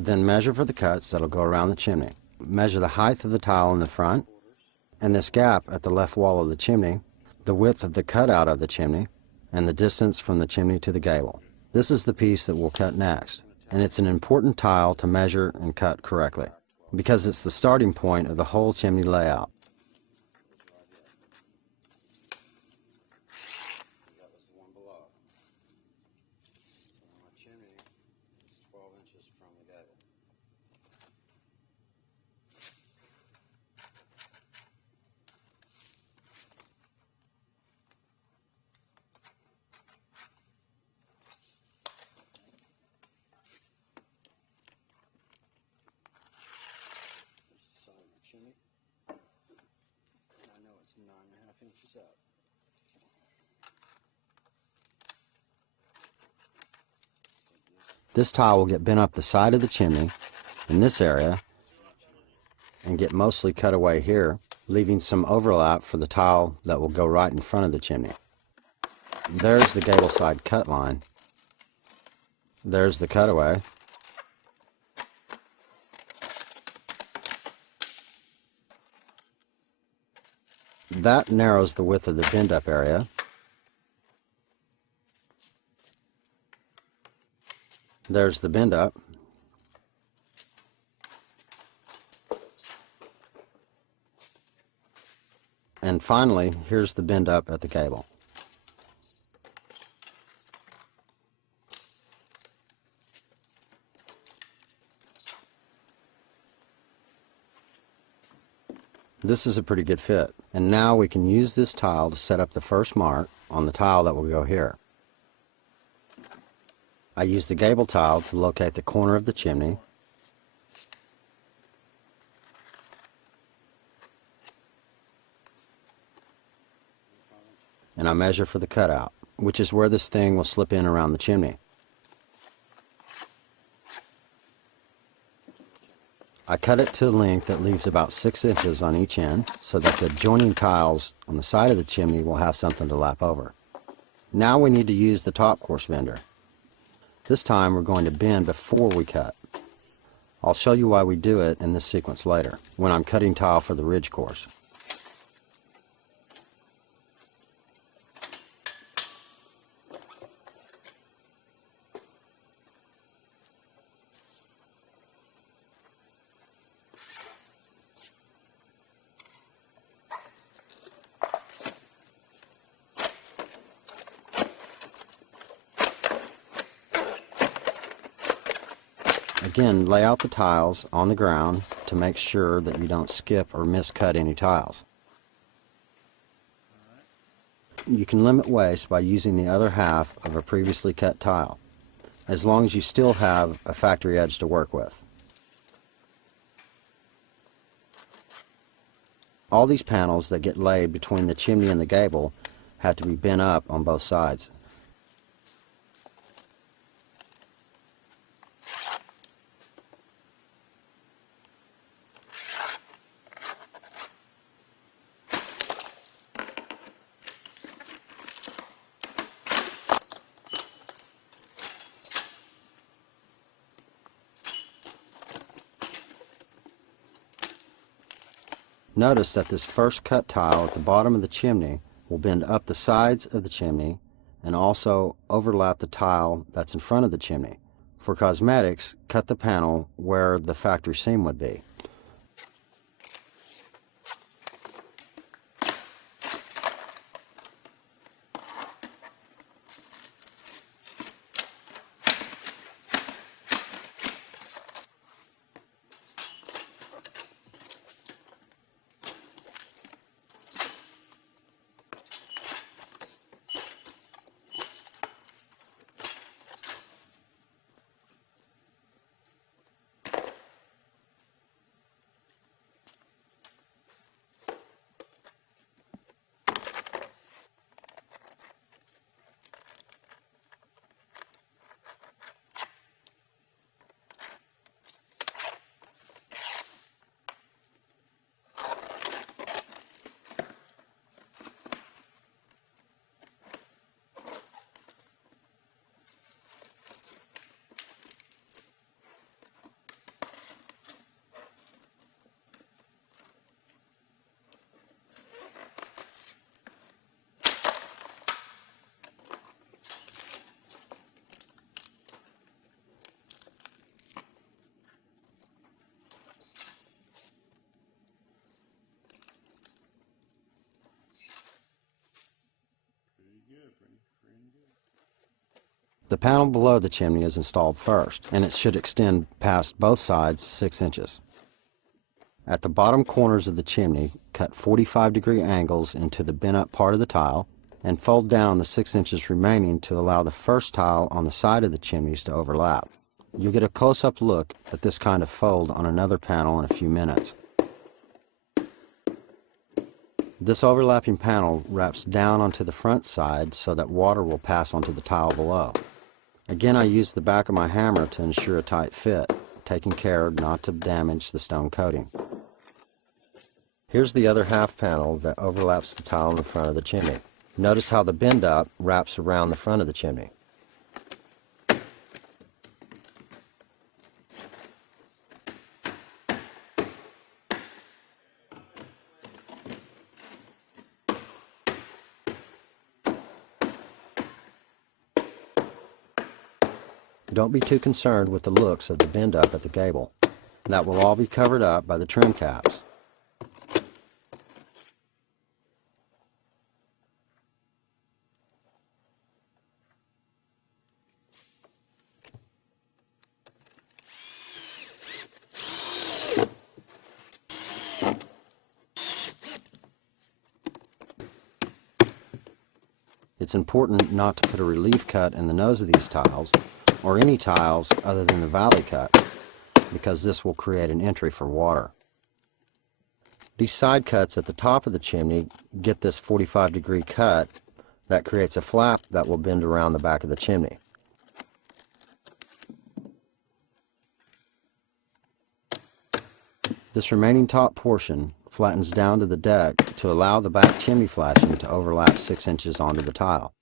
Then measure for the cuts that'll go around the chimney. Measure the height of the tile in the front, and this gap at the left wall of the chimney, the width of the cutout of the chimney, and the distance from the chimney to the gable. This is the piece that we'll cut next, and it's an important tile to measure and cut correctly, because it's the starting point of the whole chimney layout. That was the one below. So my chimney is 12 inches from the gable. Chimney. I know it's 9.5 inches up. This tile will get bent up the side of the chimney in this area and get mostly cut away here, leaving some overlap for the tile that will go right in front of the chimney. There's the gable side cut line. There's the cutaway. That narrows the width of the bend up area. There's the bend up. And finally, here's the bend up at the gable. This is a pretty good fit. And now we can use this tile to set up the first mark on the tile that will go here. I use the gable tile to locate the corner of the chimney. And I measure for the cutout, which is where this thing will slip in around the chimney. I cut it to a length that leaves about 6 inches on each end so that the joining tiles on the side of the chimney will have something to lap over. Now we need to use the top course bender. This time we're going to bend before we cut. I'll show you why we do it in this sequence later, when I'm cutting tile for the ridge course. Again, lay out the tiles on the ground to make sure that you don't skip or miscut any tiles. You can limit waste by using the other half of a previously cut tile, as long as you still have a factory edge to work with. All these panels that get laid between the chimney and the gable have to be bent up on both sides. Notice that this first cut tile at the bottom of the chimney will bend up the sides of the chimney and also overlap the tile that's in front of the chimney. For cosmetics, cut the panel where the factory seam would be. The panel below the chimney is installed first, and it should extend past both sides 6 inches. At the bottom corners of the chimney, cut 45-degree angles into the bent-up part of the tile and fold down the 6 inches remaining to allow the first tile on the side of the chimneys to overlap. You'll get a close-up look at this kind of fold on another panel in a few minutes. This overlapping panel wraps down onto the front side so that water will pass onto the tile below. Again, I use the back of my hammer to ensure a tight fit, taking care not to damage the stone coating. Here's the other half panel that overlaps the tile in the front of the chimney. Notice how the bend up wraps around the front of the chimney. Don't be too concerned with the looks of the bend up at the gable. That will all be covered up by the trim caps. It's important not to put a relief cut in the nose of these tiles, or any tiles other than the valley cuts, because this will create an entry for water. These side cuts at the top of the chimney get this 45-degree cut that creates a flap that will bend around the back of the chimney. This remaining top portion flattens down to the deck to allow the back chimney flashing to overlap 6 inches onto the tile.